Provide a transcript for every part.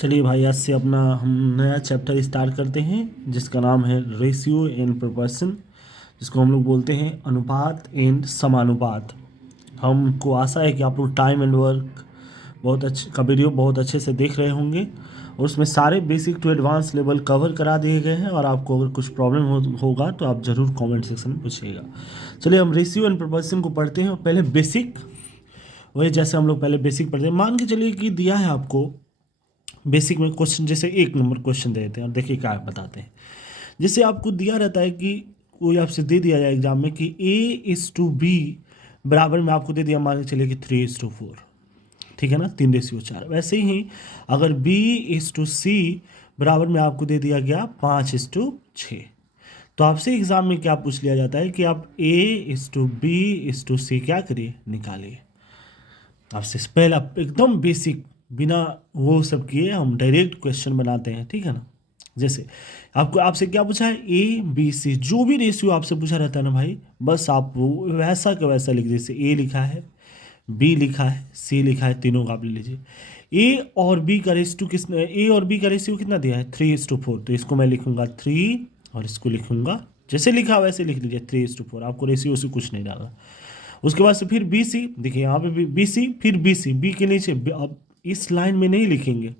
चलिए भाई, आज से अपना हम नया चैप्टर स्टार्ट करते हैं जिसका नाम है रेशियो एंड प्रोपोर्शन, जिसको हम लोग बोलते हैं अनुपात एंड समानुपात। हमको आशा है कि आप लोग टाइम एंड वर्क बहुत अच्छे का वीडियो बहुत अच्छे से देख रहे होंगे और उसमें सारे basic to advance level cover करा दिए गए हैं। और आपको अगर कुछ प्रॉब्लम होगा तो आप ज़रूर कमेंट सेक्शन में पूछिएगा। चलिए हम रेशियो एंड प्रोपोर्शन को पढ़ते हैं। पहले बेसिक, वही जैसे हम लोग पहले बेसिक पढ़ते हैं। मान के चलिए कि दिया है आपको बेसिक में क्वेश्चन, जैसे 1 नंबर क्वेश्चन दे देते हैं और देखिए क्या बताते हैं। जैसे आपको दिया रहता है कि कोई आपसे दे दिया जाए एग्जाम में कि A/B बराबर में आपको दे दिया, मान के चलिए कि 3:4, ठीक है ना, 3:4। वैसे ही अगर B/C बराबर में आपको दे दिया गया 5:6, तो आपसे एग्जाम में क्या पूछ लिया जाता है कि आप A/B/C क्या करिए, निकालिए। आपसे पहला एकदम बेसिक, बिना वो सब किए हम डायरेक्ट क्वेश्चन बनाते हैं, ठीक है ना। जैसे आपसे क्या पूछा है, A B C, जो भी रेशियो आपसे पूछा रहता है ना भाई, बस आप वो वैसा का वैसा लिख दीजिए। जैसे A लिखा है, B लिखा है, C लिखा है, तीनों का आप ले लीजिए। A और B का रेशियो कितना दिया है, 3:4। तो इसको मैं लिखूंगा 3 और इसको लिखूंगा जैसे लिखा वैसे लिख लीजिए 3:4। आपको रेशियो से कुछ नहीं डालना। उसके बाद से फिर BC, देखिए यहाँ पे भी BC, फिर BC, B के नीचे। अब इस लाइन में नहीं लिखेंगे,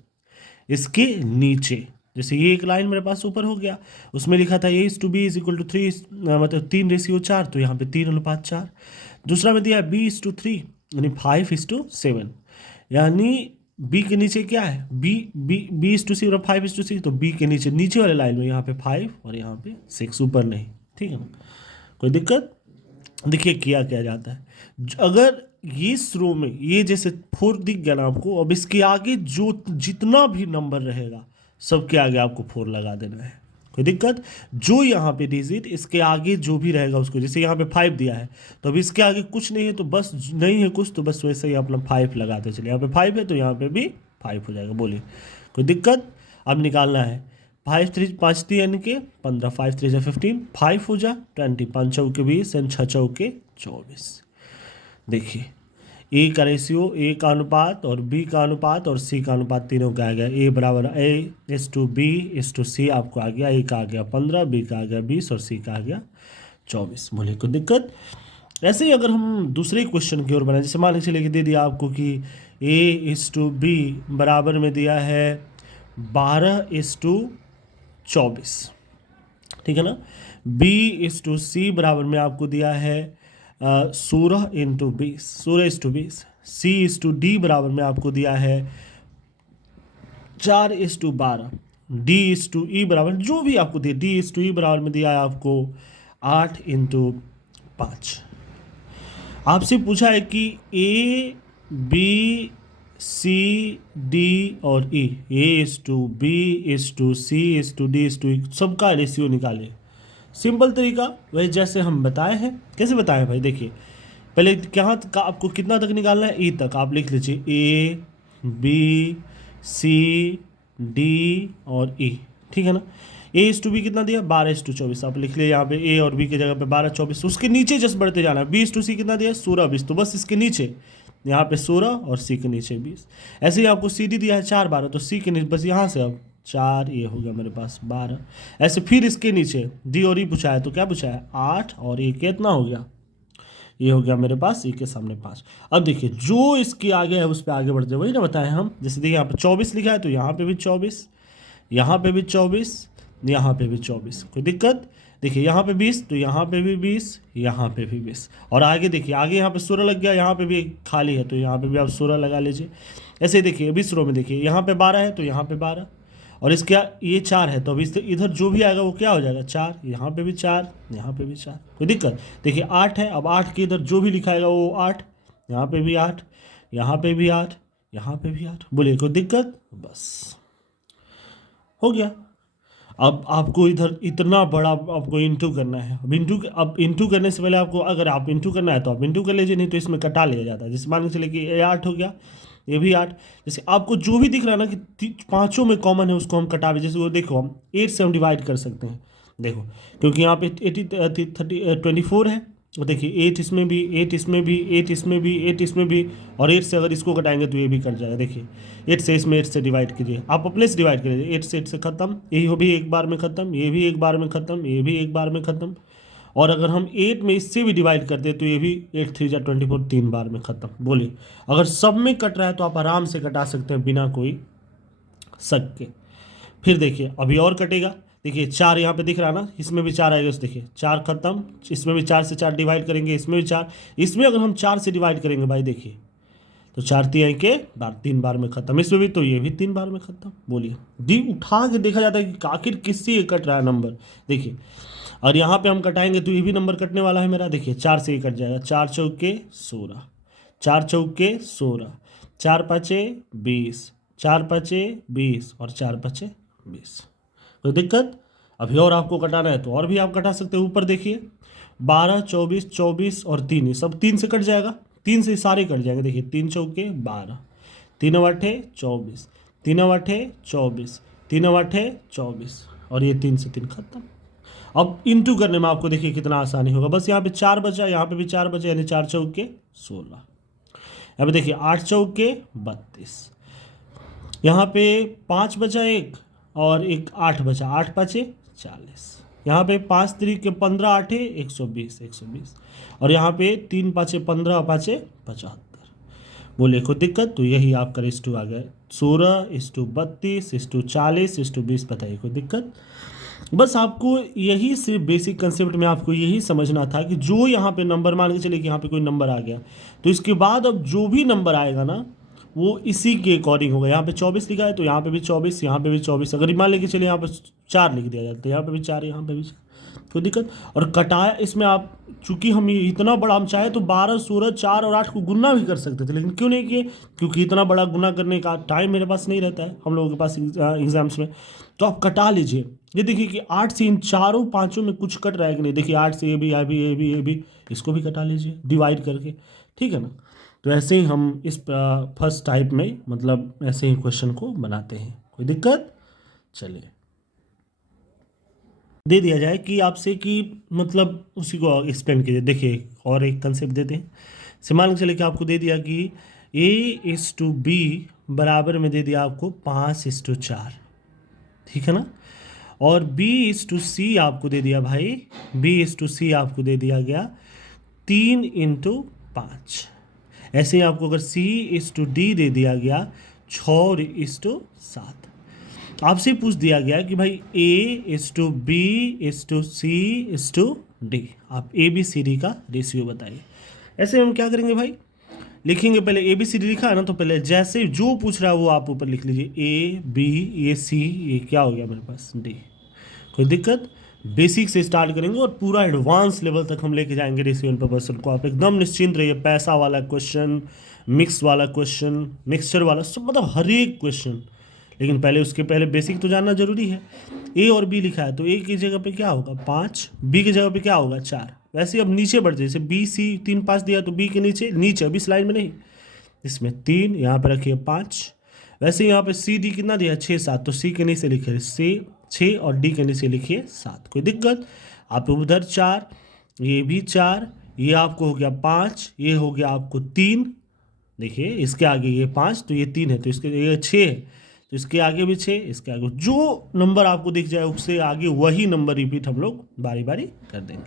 इसके नीचे। जैसे ये एक लाइन मेरे पास ऊपर हो गया, उसमें लिखा था A/B इज इक्वल टू 3, मतलब 3:4, तो यहाँ पे 3:4। दूसरा में दिया है B/3, यानी 5:7, यानी B के नीचे क्या है, B/C और 5:6, तो B के नीचे नीचे वाले लाइन में यहाँ पे 5 और यहाँ पे 6, ऊपर नहीं, ठीक है ना। कोई दिक्कत? देखिए किया क्या जाता है, अगर ये रो में ये जैसे 4 दिख गया ना आपको, अब इसके आगे जो जितना भी नंबर रहेगा सबके आगे आपको 4 लगा देना है। कोई दिक्कत? जो यहाँ पे डिजिट इसके आगे जो भी रहेगा उसको, जैसे यहाँ पे 5 दिया है तो अब इसके आगे कुछ नहीं है, तो बस नहीं है कुछ, तो बस वैसे ही अपना 5 लगाते चलिए। यहाँ पे 5 है तो यहाँ पे भी 5 हो जाएगा। बोलिए कोई दिक्कत? अब निकालना है 5 यानी कि 15, 5 3 15, 5 हो जा 20, 5 चौके 20 एंड 6 चौके 24। देखिए A का रेशियो, A का अनुपात और B का अनुपात और C का अनुपात तीनों का आ गया। A बराबर A/B/C आपको आ गया। A का आ गया 15, B का आ गया 20 और C का आ गया 24। बोले कोई दिक्कत? ऐसे ही अगर हम दूसरे क्वेश्चन की ओर बनाए, जैसे मान के चलिए कि दे दिया आपको कि A/B बराबर में दिया है 12:24, ठीक है ना। B/C बराबर में आपको दिया है 16:20। C/D बराबर में आपको दिया है 4:12। D/E बराबर जो भी आपको दिया, D/E बराबर में दिया है आपको 8:5। आपसे पूछा है कि A B C D और E, A/B/C/D/E सबका रेशियो निकाले। सिंपल तरीका वही जैसे हम बताए हैं। कैसे बताएं भाई, देखिए पहले कहाँ तक आपको कितना तक निकालना है, E तक। आप लिख लीजिए A B C D और E, ठीक है ना। A/B कितना दिया, 12:24। आप लिख लिया यहाँ पे A और B की जगह पे 12 24। उसके नीचे जस्ट बढ़ते जाना है। B/C कितना दिया, 16 20, तो बस इसके नीचे यहाँ पे 16 और C के नीचे 20। ऐसे ही आपको CD दिया है 4 12, तो C के नीचे बस यहाँ से अब 4, ये हो गया मेरे पास 12। ऐसे फिर इसके नीचे D और E पूछा है, तो क्या पूछा है 8 और E कितना हो गया, ये हो गया मेरे पास E के सामने 5। अब देखिए जो इसके आगे है उस पर आगे बढ़ते वही ना बताएं हम। जैसे देखिए यहाँ पे 24 लिखा है तो यहाँ पे भी 24, यहाँ पे भी 24, यहाँ पे भी 24। कोई दिक्कत? देखिए यहाँ पे 20 तो यहाँ पे भी 20, यहाँ पे भी 20। और आगे देखिए, आगे यहाँ पे 16 लग गया, यहाँ पे भी खाली है तो यहाँ पे भी आप 16 लगा लीजिए। ऐसे ही देखिए अभी रो में देखिए यहाँ पे 12 है तो यहाँ पे 12, और इसके ये 4 है तो अभी इधर जो भी आएगा वो क्या हो जाएगा 4, यहाँ पे भी 4, यहाँ पे भी 4। कोई दिक्कत? देखिए 8 है, अब 8 के इधर जो भी लिखाएगा वो 8, यहाँ पे भी 8, यहाँ पे भी 8, यहाँ पे भी 8। बोलिए कोई दिक्कत? बस हो गया। अब आपको इधर इतना बड़ा आपको इंटू करना है। अब इंटू करने से पहले आपको, अगर आप इंटू करना है तो आप इंटू कर लीजिए, नहीं तो इसमें कटा लिया जाता है। जैसे मान के चलिए कि ये 8 हो गया, ये भी 8। जैसे आपको जो भी दिख रहा है ना कि पाँचों में कॉमन है उसको हम कटा भी, जैसे वो देखो हम 8 से हम डिवाइड कर सकते हैं। देखो क्योंकि यहाँ पे 24 है और देखिए 8 इसमें भी, 8 इसमें भी, 8 इसमें भी, 8 इसमें भी, और 8 से अगर इसको घटाएंगे तो ये भी कट जाएगा। देखिए 8 से इसमें 8 से डिवाइड कीजिए, आप अपने से डिवाइड कीजिए, 8 से 8 से खत्म, ये भी एक बार में खत्म, ये भी एक बार में खत्म, ये भी एक बार में खत्म। और अगर हम 8 में इससे भी डिवाइड करते हैं तो ये भी 8 3 जा 24, 3 बार में खत्म। बोलिए अगर सब में कट रहा है तो आप आराम से कटा सकते हैं बिना कोई शक के। फिर देखिए अभी और कटेगा। देखिए 4 यहाँ पे दिख रहा ना, इसमें भी 4 आएगा, इस देखिए 4 खत्म, इसमें भी 4 से 4 डिवाइड करेंगे, इसमें भी 4, इसमें अगर हम 4 से डिवाइड करेंगे भाई देखिए तो 4 3 के बार, 3 बार में खत्म, इसमें भी तो ये भी 3 बार में खत्म। बोलिए डी उठा के देखा जाता है कि आखिर किससे ये कट रहा है नंबर। देखिए और यहाँ पे हम कटाएंगे तो ये भी नंबर कटने वाला है मेरा। देखिए 4 से ये कट जाएगा, 4 चौके 16, 4 चौके 16, 4 पाँचे 20, 4 पाँचे 20 और 4 पाँचे 20। कोई दिक्कत? अभी और आपको कटाना है तो और भी आप कटा सकते हैं। ऊपर देखिए 12 24 24 और 3, ये सब 3 से कट जाएगा, 3 से सारे कट जाएंगे। देखिए 3 चौके 12, 3 अट्ठे 24, 3 अट्ठे 24, 3 अट्ठे 24 और ये 3 से 3 खत्म। अब इंटू करने में आपको देखिए कितना आसानी होगा, बस यहाँ पे 4 बचा, यहाँ पे भी 4 बचा, यानी 4 चौके 16, यहाँ पे देखिए 8 चौके 32, यहाँ पे 5 बचा एक और एक 8 बचा, 8 पाँचे 40, यहाँ पे 5 3 के 15 आठे 120, 120 और यहाँ पे 3 पाँचे 15 पाँचे 75। बोले कोई दिक्कत? तो यही आपका रेस्टू आ गया 16:32:40:20। बताइए कोई दिक्कत? बस आपको यही सिर्फ बेसिक कंसेप्ट में आपको यही समझना था कि जो यहाँ पे नंबर, मान के चलिए कि यहाँ पे कोई नंबर आ गया तो इसके बाद अब जो भी नंबर आएगा ना वो इसी के अकॉर्डिंग होगा। यहाँ पे 24 लिखा है तो यहाँ पे भी 24, यहाँ पे भी 24, अगर मान लेके चलिए यहाँ पे 4 लिख दिया जाता है तो यहाँ पे भी 4, यहाँ पे भी 4, कोई दिक्कत? और कटाया इसमें आप, चूंकि हम इतना बड़ा, हम चाहे तो 12 16 4 और 8 को गुना भी कर सकते थे, लेकिन क्यों नहीं किए? क्योंकि इतना बड़ा गुना करने का टाइम मेरे पास नहीं रहता है हम लोगों के पास एग्जाम्स में। तो आप कटा लीजिए। ये देखिए कि 8 से इन चारों पांचों में कुछ कट रहा है कि नहीं। देखिए 8 से ये भी, ये भी, ये भी, ये भी, इसको भी कटा लीजिए डिवाइड करके, ठीक है ना। तो ऐसे ही हम इस फर्स्ट टाइप में मतलब ऐसे ही क्वेश्चन को बनाते हैं। कोई दिक्कत? चलिए दे दिया जाए कि आपसे कि मतलब उसी को एक्सप्लेन कीजिए। देखिए और एक कंसेप्ट देते हैं। से मान के चले कि आपको दे दिया कि A/B बराबर में दे दिया आपको 5:4, ठीक है ना। और B/C आपको दे दिया भाई, B/C आपको दे दिया गया 3:5। ऐसे ही आपको अगर C/D दे दिया गया 6:7। आपसे पूछ दिया गया कि भाई A/B/C/D, आप ABCD का रेशियो बताइए। ऐसे हम क्या करेंगे भाई, लिखेंगे पहले ABCD लिखा है ना तो पहले जैसे जो पूछ रहा है वो आप ऊपर लिख लीजिए A B ये C, ये क्या हो गया मेरे पास D। कोई दिक्कत? बेसिक से स्टार्ट करेंगे और पूरा एडवांस लेवल तक हम लेके जाएंगे रेशियो एंड प्रोपोर्शन को। आप एकदम निश्चिंत रहिए। पैसा वाला क्वेश्चन, मिक्स वाला क्वेश्चन, मिक्सचर वाला, सब मतलब हर एक क्वेश्चन, लेकिन पहले उसके पहले बेसिक तो जानना जरूरी है। A और B लिखा है तो A की जगह पे क्या होगा 5, B की जगह पे क्या होगा 4। वैसे अब नीचे बढ़ जाए, जैसे BC 3 5 दिया तो B के नीचे नीचे अभी स्लाइड में नहीं, इसमें 3, यहाँ पे रखिए 5। वैसे यहाँ पे CD कितना दिया 6 7, तो C के नीचे लिखिए 6 और D के नीचे लिखिए 7। कोई दिक्कत? आप उधर 4, ये भी 4, ये आपको हो गया 5, ये हो गया आपको 3। देखिए इसके आगे ये 5 तो ये 3 है, तो इसके ये 6 है तो इसके आगे भी 6, इसके आगे जो नंबर आपको दिख जाए उससे आगे वही नंबर रिपीट हम लोग बारी बारी कर देंगे,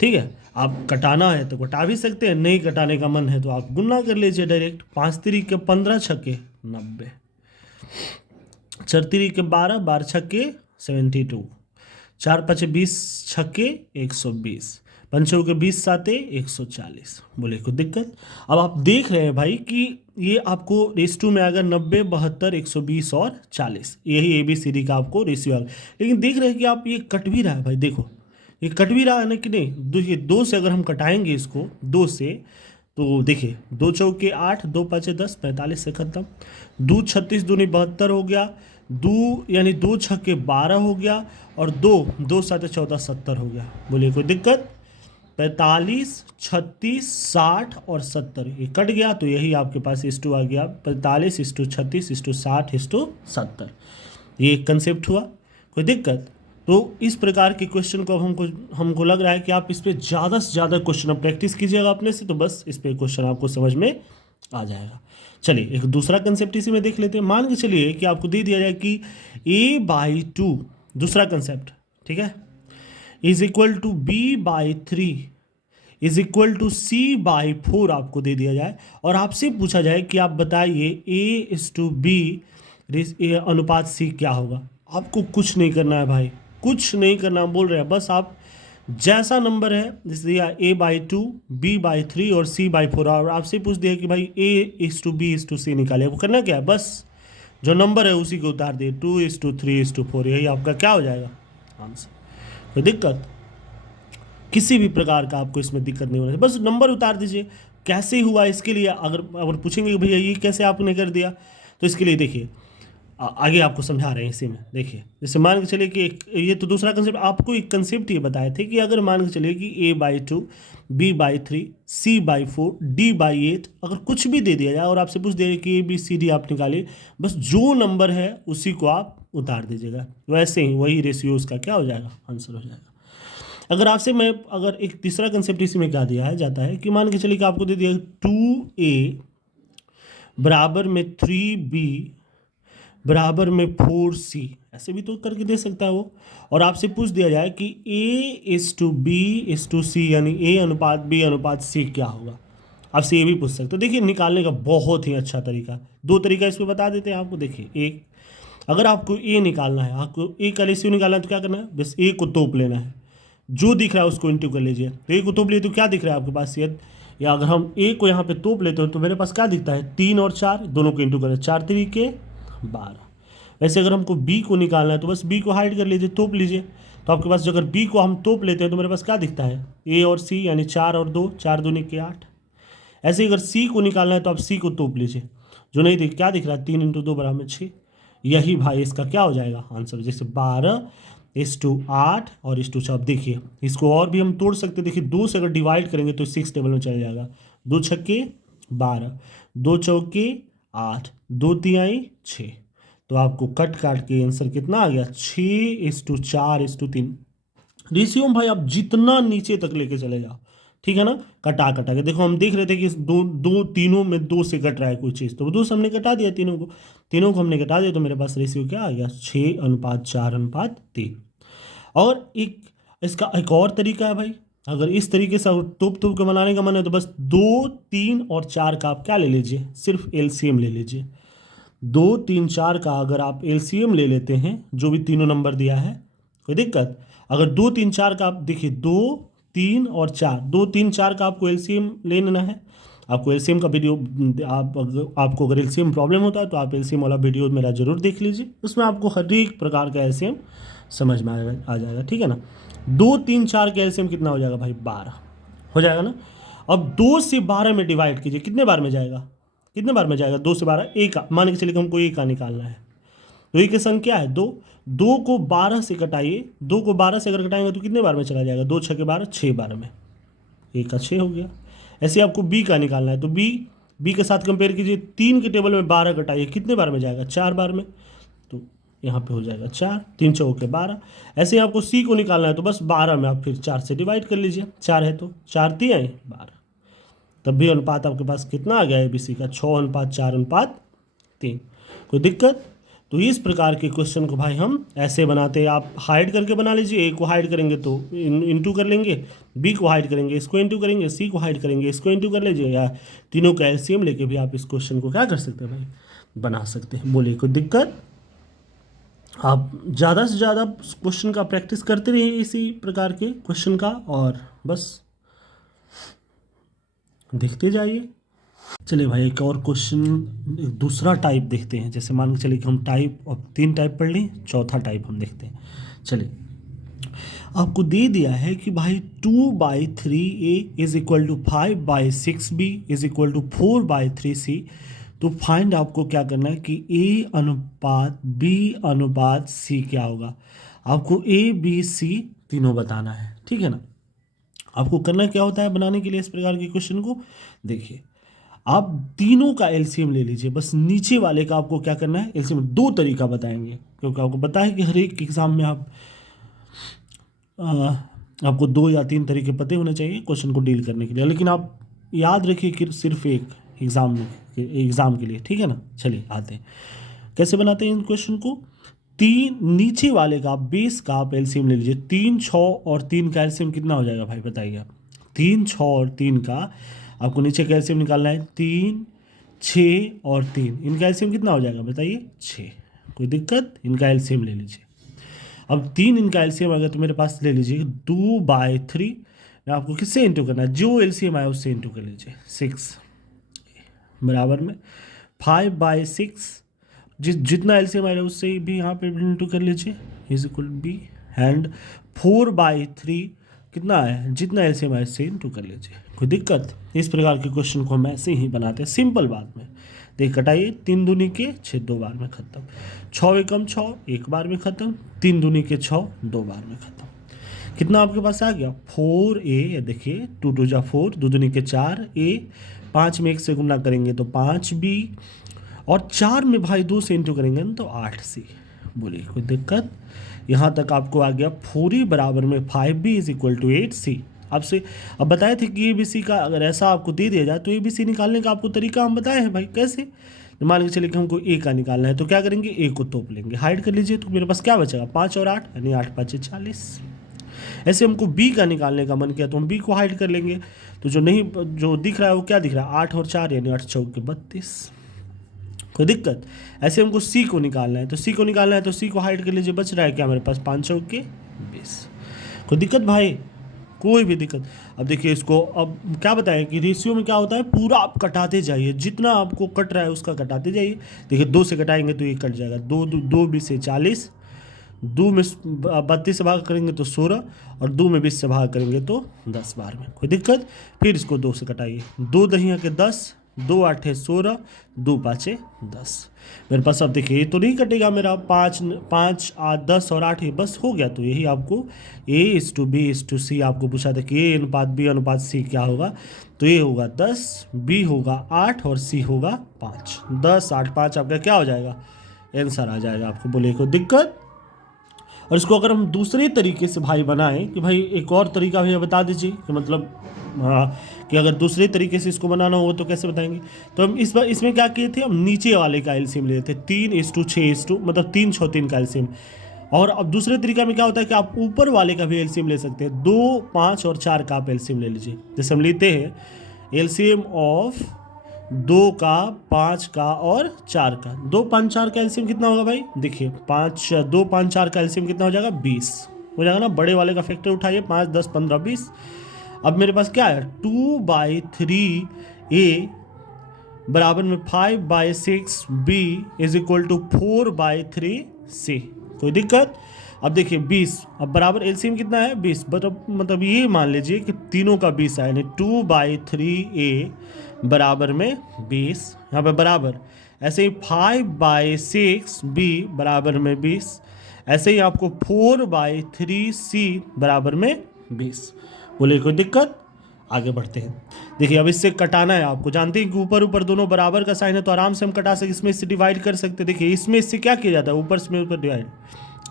ठीक है। आप कटाना है तो कटा भी सकते हैं, नहीं कटाने का मन है तो आप गुना कर लीजिए डायरेक्ट। 5 3 के 15 छक्के 90, 4 3 के 12 12 छक्के 72, 4 5 20 छक्के 120, 5 के 20 7 140। बोले कोई दिक्कत? अब आप देख रहे हैं भाई कि ये आपको रेशियो में आएगा 90 72 120 और 40, यही ABCD का आपको रेशियो आएगा। लेकिन देख रहे हैं कि आप ये कट भी रहा है भाई, देखो ये कट भी रहा है ना कि नहीं। देखिए 2 से अगर हम कटाएंगे इसको 2 से तो देखिए 2 चौके 8, 2 5 10 45 से खत्म। 2 36 दूनी 72 हो गया, 2 यानी 2 छक्के 12 हो गया और 2 7 14 70 हो गया। बोलिए कोई दिक्कत? 45 36 60 और 70 ये कट गया तो यही आपके पास इस्टू आ गया 45:36:60:70। ये एक कंसेप्ट हुआ। कोई दिक्कत? तो इस प्रकार के क्वेश्चन को अब हमको लग रहा है कि आप इस पर ज़्यादा से ज़्यादा क्वेश्चन अब प्रैक्टिस कीजिएगा अपने से, तो बस इस पर क्वेश्चन आपको समझ में आ जाएगा। चलिए एक दूसरा कंसेप्ट इसी में देख लेते हैं। मान के चलिए कि आपको दे दिया जाए कि a/2, दूसरा कंसेप्ट, ठीक है, is equal to b/3 is equal to c/4 आपको दे दिया जाए और आपसे पूछा जाए कि आप बताइए a/b अनुपात c क्या होगा। आपको कुछ नहीं करना है भाई, कुछ नहीं करना, बोल रहे हैं बस आप जैसा नंबर है जैसे a/2, b/3 और c/4 और आपसे पूछ दिया कि भाई a/b/c निकाले, वो करना क्या है, बस जो नंबर है उसी को उतार दिए 2:3:4, यही आपका क्या हो जाएगा आंसर। कोई दिक्कत किसी भी प्रकार का आपको इसमें दिक्कत नहीं होना चाहिए, बस नंबर उतार दीजिए। कैसे हुआ इसके लिए अगर पूछेंगे कि भैया ये कैसे आपने कर दिया, तो इसके लिए देखिए आगे आपको समझा रहे हैं इसी में। देखिए जैसे मान के चलिए कि ये तो दूसरा कंसेप्ट, आपको एक कंसेप्ट ये बताए थे कि अगर मान के चलिए कि a/2, b/3, c/4, d/8 अगर कुछ भी दे दिया जाए और आपसे पूछ दिया कि ABCD आप निकालिए, बस जो नंबर है उसी को आप उतार दीजिएगा, वैसे ही वही रेशियो उसका क्या हो जाएगा, आंसर हो जाएगा। अगर आपसे मैं अगर एक तीसरा कंसेप्ट इसी में क्या दिया है जाता है कि मान के चलिए कि आपको दे दिया 2a बराबर में 3b बराबर में 4c, ऐसे भी तो करके दे सकता है वो, और आपसे पूछ दिया जाए कि a/b/c यानी a/b/c क्या होगा। आपसे ये भी पूछ सकते हो। देखिए निकालने का बहुत ही अच्छा तरीका, दो तरीका इसमें बता देते हैं आपको। देखिए एक, अगर आपको a निकालना है, आपको a का रेशियो निकालना है तो क्या करना है, बस a को तोप लेना है, जो दिख रहा है उसको इंटू कर लीजिए। तो a को तोप लिए तो क्या दिख रहा है आपके पास, या अगर हम a को यहाँ पे तोप लेते हो तो मेरे पास क्या दिखता है, 3 और 4 दोनों को इंटू करें, 4×3=12। वैसे अगर हमको b को निकालना है तो बस b को हाइड कर लीजिए, तोप लीजिए। तो आपके पास अगर b को हम तोप लेते हैं तो मेरे पास क्या दिखता है, a और c यानी 4 और 2, 4×2=8। ऐसे अगर c को निकालना है तो आप c को तोप लीजिए, जो नहीं दिख क्या दिख रहा है, 3×2=6। यही भाई इसका क्या हो जाएगा आंसर। जैसे 12:8 और 4। अब देखिए इसको और भी हम तोड़ सकते हैं। देखिए 2 से अगर डिवाइड करेंगे तो 6 टेबल में चला जाएगा, 2 छक्के 12, 2 चौके 8, 2 तिहाई 6। तो आपको कट काट के आंसर कितना आ गया, 6:4:3। रेशियो में भाई आप जितना नीचे तक लेके चले जाओ, ठीक है ना, कटा कटा के देखो। हम देख रहे थे कि तीनों में 2 से कट रहा है कोई चीज़, तो 2 से हमने कटा दिया, तीनों को हमने कटा दिया, तो मेरे पास रेशियो क्या आ गया, 6:4:3। और एक इसका एक और तरीका है भाई, अगर इस तरीके से तोप के बनाने का मन है तो बस 2, 3 और 4 का आप क्या ले लीजिए, सिर्फ एलसीएम ले लीजिए। 2, 3, 4 का अगर आप एलसीएम ले लेते हैं, जो भी तीनों नंबर दिया है, कोई दिक्कत। अगर 2, 3, 4 का आप देखिए 2, 3 और 4, 2, 3, 4 का आपको एलसीएम ले लेना है। आपको एलसीएम का वीडियो आपको अगर एलसीएम प्रॉब्लम होता है तो आप एलसीएम वाला वीडियो मेरा जरूर देख लीजिए, उसमें आपको हर एक प्रकार का एलसीएम समझ में आ जाएगा, ठीक है ना। 2, 3, 4 का एलसीएम कितना हो जाएगा भाई, 12 हो जाएगा ना। अब 2 से 12 में डिवाइड कीजिए, कितने बार में जाएगा, 2 से 12, ए का मान के चलिए कि हमको ए का निकालना है, तो ए की संख्या है 2, 2 को 12 से कटाइए, 2 को 12 से अगर कटाएंगे तो कितने बार में चला जाएगा, 2 छक्के 12, 6 बार में, ए का 6 हो गया। ऐसे आपको बी का निकालना है तो बी के साथ कंपेयर कीजिए, 3 के टेबल में 12 कटाइए, कितने बार में जाएगा, 4 बार में, तो यहाँ पे हो जाएगा 4, 3 चौके 12। ऐसे ही आपको सी को निकालना है तो बस 12 में आप फिर 4 से डिवाइड कर लीजिए, 4 है तो 4 3 12, तब भी अनुपात आपके पास कितना आ गया एबीसी का, 6:4:3। कोई दिक्कत। तो इस प्रकार के क्वेश्चन को भाई हम ऐसे बनाते हैं, आप हाइड करके बना लीजिए। ए को हाइड करेंगे तो इंटू कर लेंगे, बी को हाइड करेंगे इसको इंटू करेंगे, सी को हाइड करेंगे इसको इंटू कर लीजिए, या तीनों का एलसीएम लेके भी आप इस क्वेश्चन को क्या कर सकते हैं भाई, बना सकते हैं। बोलिए कोई दिक्कत। आप ज़्यादा से ज़्यादा क्वेश्चन का प्रैक्टिस करते रहिए इसी प्रकार के क्वेश्चन का, और बस देखते जाइए। चलिए भाई एक और क्वेश्चन, दूसरा टाइप देखते हैं। जैसे मान के चलिए कि हम टाइप, अब 3 टाइप पढ़ ली, चौथा टाइप हम देखते हैं। चलिए आपको दे दिया है कि भाई 2/3a is equal to 5/6b is equal to 4/3c। तो फाइंड आपको क्या करना है कि a अनुपात b अनुपात c क्या होगा। आपको a b c तीनों बताना है, ठीक है ना। आपको करना क्या होता है बनाने के लिए इस प्रकार के क्वेश्चन को, देखिए आप तीनों का एलसीएम ले लीजिए, बस नीचे वाले का आपको क्या करना है एलसीएम। 2 तरीका बताएंगे, क्योंकि आपको पता है कि हर एक एग्जाम में आप आपको 2 या 3 तरीके पते होने चाहिए क्वेश्चन को डील करने के लिए, लेकिन आप याद रखिए कि सिर्फ एक एग्ज़ाम के लिए, ठीक है ना। चलिए आते हैं कैसे बनाते हैं इन क्वेश्चन को। तीन नीचे वाले का बेस का आप एलसीएम ले लीजिए। 3, 6 और 3 का एलसीएम कितना हो जाएगा भाई बताइए आप। 3, 6 और 3 का आपको नीचे का एलसीएम निकालना है। 3, 6 और 3, इनका एलसीएम कितना हो जाएगा बताइए 6। कोई दिक्कत, इनका एलसीएम ले लीजिए। अब 3 इनका एलसीएम अगर तो मेरे पास ले लीजिए 2/3। मैं आपको किससे इंटू करना है, जो एलसीएम आया उससे इंटू कर लीजिए। 6 बराबर में 5/6, जितना एलसीएम आएगा उससे भी यहाँ पे इंटू कर लीजिए, इज इक्वल बी। एंड 4/3 कितना है, जितना एलसीएम आए उससे इंटू कर लीजिए। कोई दिक्कत। इस प्रकार के क्वेश्चन को हम ऐसे ही बनाते हैं सिंपल बात में। देख कटाइए, 3 दूनी के 6 2 बार में ख़त्म। 6 एकम 6 1 बार में ख़त्म। 3 दूनी के 6 2 बार में ख़त्म। कितना आपके पास आ गया 4a। देखिए 2 2 जा 4, 2 दूनी के 4a, 5 में 1 से गुना करेंगे तो 5b, और 4 में भाई 2 से इंटू करेंगे तो 8c। बोलिए कोई दिक्कत। यहाँ तक आपको आ गया 4a बराबर में 5b is equal to 8c। आपसे अब बताए थे कि ABC का अगर ऐसा आपको दे दिया जाए तो ABC निकालने का आपको तरीका हम बताए हैं भाई। कैसे, मान के चलिए कि हमको A का निकालना है तो क्या करेंगे, A को तोप लेंगे, हाइड कर लीजिए, तो मेरे पास क्या बचेगा 5 और 8 यानी 8 5 40। ऐसे हमको B का निकालने का मन किया तो हम B को हाइड कर लेंगे, तो जो दिख रहा है वो क्या दिख रहा है 8 और 4 यानी 8 चौके 32। कोई दिक्कत। ऐसे हमको C को निकालना है तो C को निकालना है तो C को हाइड कर लीजिए, बच रहा है क्या मेरे पास 5 चौके 20। कोई दिक्कत भाई, कोई भी दिक्कत। अब देखिए इसको अब क्या बताएं कि रेशियो में क्या होता है, पूरा आप कटाते जाइए, जितना आपको कट रहा है उसका कटाते जाइए। देखिए 2 से कटाएंगे तो ये कट जाएगा, 2 20 से 40, 2 में 32 से भाग करेंगे तो 16, और 2 में 20 से भाग करेंगे तो 10 बार में। कोई दिक्कत। फिर इसको 2 से कटाइए, 2 दहिया के 10, 2 8 16, 2 5 10। मेरे पास अब देखिए ये तो नहीं कटेगा मेरा, 5 5 8 10 और 8 ये बस हो गया। तो यही आपको A/B/C आपको पूछा था कि A अनुपात B अनुपात C क्या होगा, तो ये होगा 10, B होगा 8 और C होगा 5। 10 8 5 आपका क्या हो जाएगा, आंसर आ जाएगा आपको। बोलिए कोई दिक्कत। और इसको अगर हम दूसरे तरीके से भाई बनाएं कि भाई एक और तरीका भैया बता दीजिए कि मतलब कि अगर दूसरे तरीके से इसको बनाना हो तो कैसे बताएंगे। तो हम इस बार इसमें क्या किए थे, हम नीचे वाले का एलसीएम लिए थे 3:6 मतलब 3 6 3 का एलसीएम। और अब दूसरे तरीका में क्या होता है कि आप ऊपर वाले का भी एलसीएम ले सकते हैं, 2 5 और 4 का आप एलसीएम ले लीजिए। जैसे हम लेते हैं एलसीएम ऑफ 2 का 5 का और 4 का, 2 5 4 का एलसीएम कितना होगा भाई, देखिए 2 5 4 का एलसीएम कितना हो जाएगा 20 हो जाएगा ना। बड़े वाले का फैक्टर उठाइए, 5 10 15 20। अब मेरे पास क्या है 2/3a बराबर में 5/6b is equal to 4/3c। कोई दिक्कत। अब देखिए 20, अब बराबर एलसीएम कितना है 20, मतलब ये मान लीजिए कि तीनों का 20 है, यानी 2/3a बराबर में 20, यहाँ पे बराबर। ऐसे ही 5/6b बराबर में 20, ऐसे ही आपको 4/3c बराबर में 20। बोले कोई दिक्कत। आगे बढ़ते हैं। देखिए अब इससे कटाना है आपको, जानते हैं कि ऊपर ऊपर दोनों बराबर का साइन है तो आराम से हम कटा सकते, इसमें इससे डिवाइड कर सकते। देखिए इसमें इससे क्या किया जाता है, ऊपर से ऊपर डिवाइड।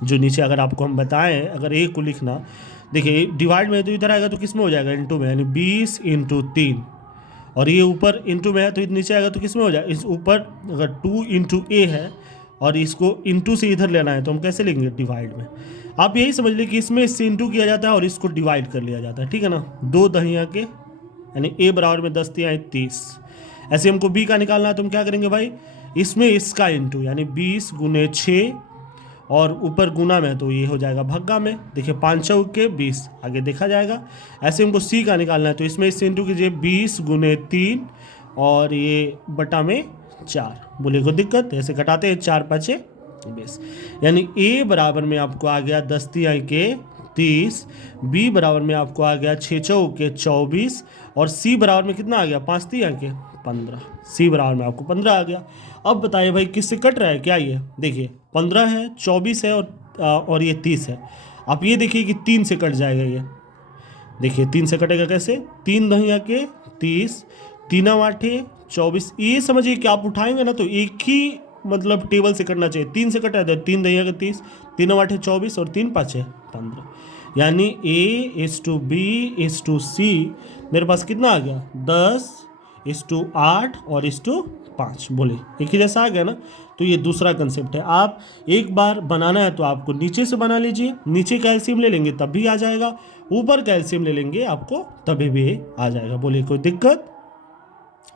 जो नीचे अगर आपको हम बताएं, अगर ए को लिखना, देखिए डिवाइड में तो इधर आएगा तो किस में हो जाएगा इंटू में, यानी 20 × 3, और ये ऊपर इंटू में है तो नीचे आएगा तो किस में हो जाएगा, इस ऊपर अगर 2 × a है और इसको इंटू से इधर लेना है तो हम कैसे लेंगे डिवाइड में। आप यही समझ लीजिए कि इसमें इससे इंटू किया जाता है और इसको डिवाइड कर लिया जाता है, ठीक है ना। 2 दहिया के यानी a बराबर में 10 तिहाई 30। ऐसे हमको b का निकालना है तो हम क्या करेंगे भाई, इसमें इसका इंटू यानी 20 × 6 और ऊपर गुना में तो ये हो जाएगा भग्गा में। देखिए 5 चौके 20, आगे देखा जाएगा। ऐसे हमको c का निकालना है तो इसमें इससे इंटू कीजिए 20 × 3 और ये बटा में 4। बोलिए कोई दिक्कत। ऐसे घटाते हैं 4 5 20, यानी a बराबर में आपको आ गया 10 तिहाई के 30, b बराबर में आपको आ गया 6 चौके 24, और c बराबर में कितना आ गया 5 तिहाई के 15। c बराबर में आपको 15 आ गया। अब बताइए भाई किससे कट रहा है क्या, ये देखिए 15 है 24 है और ये 30 है। आप ये देखिए कि 3 से कट जाएगा ये, देखिए 3 से कटेगा कैसे, 3 दहिया के 30, 3 8 24। ये समझिए कि आप उठाएंगे ना तो एक ही मतलब टेबल से कटना चाहिए। 3 से कटा है 3 दहिया के 30, 3 8 24 और 3 5 15। यानी A:B:C मेरे पास कितना आ गया 10:8 और 5 बोले एक ही जैसा आ गया ना। तो ये दूसरा कंसेप्ट है। आप एक बार बनाना है तो आपको नीचे से बना लीजिए, नीचे कैल्शियम ले लेंगे तब भी आ जाएगा, ऊपर कैल्शियम ले लेंगे आपको तभी भी आ जाएगा। बोले कोई दिक्कत?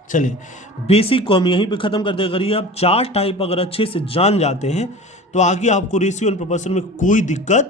चलिए बेसिक को हम यहीं पे ख़त्म कर दे। अगर ये आप 4 टाइप अगर अच्छे से जान जाते हैं तो आगे आपको रेशियो एंड प्रोपोर्शन में कोई दिक्कत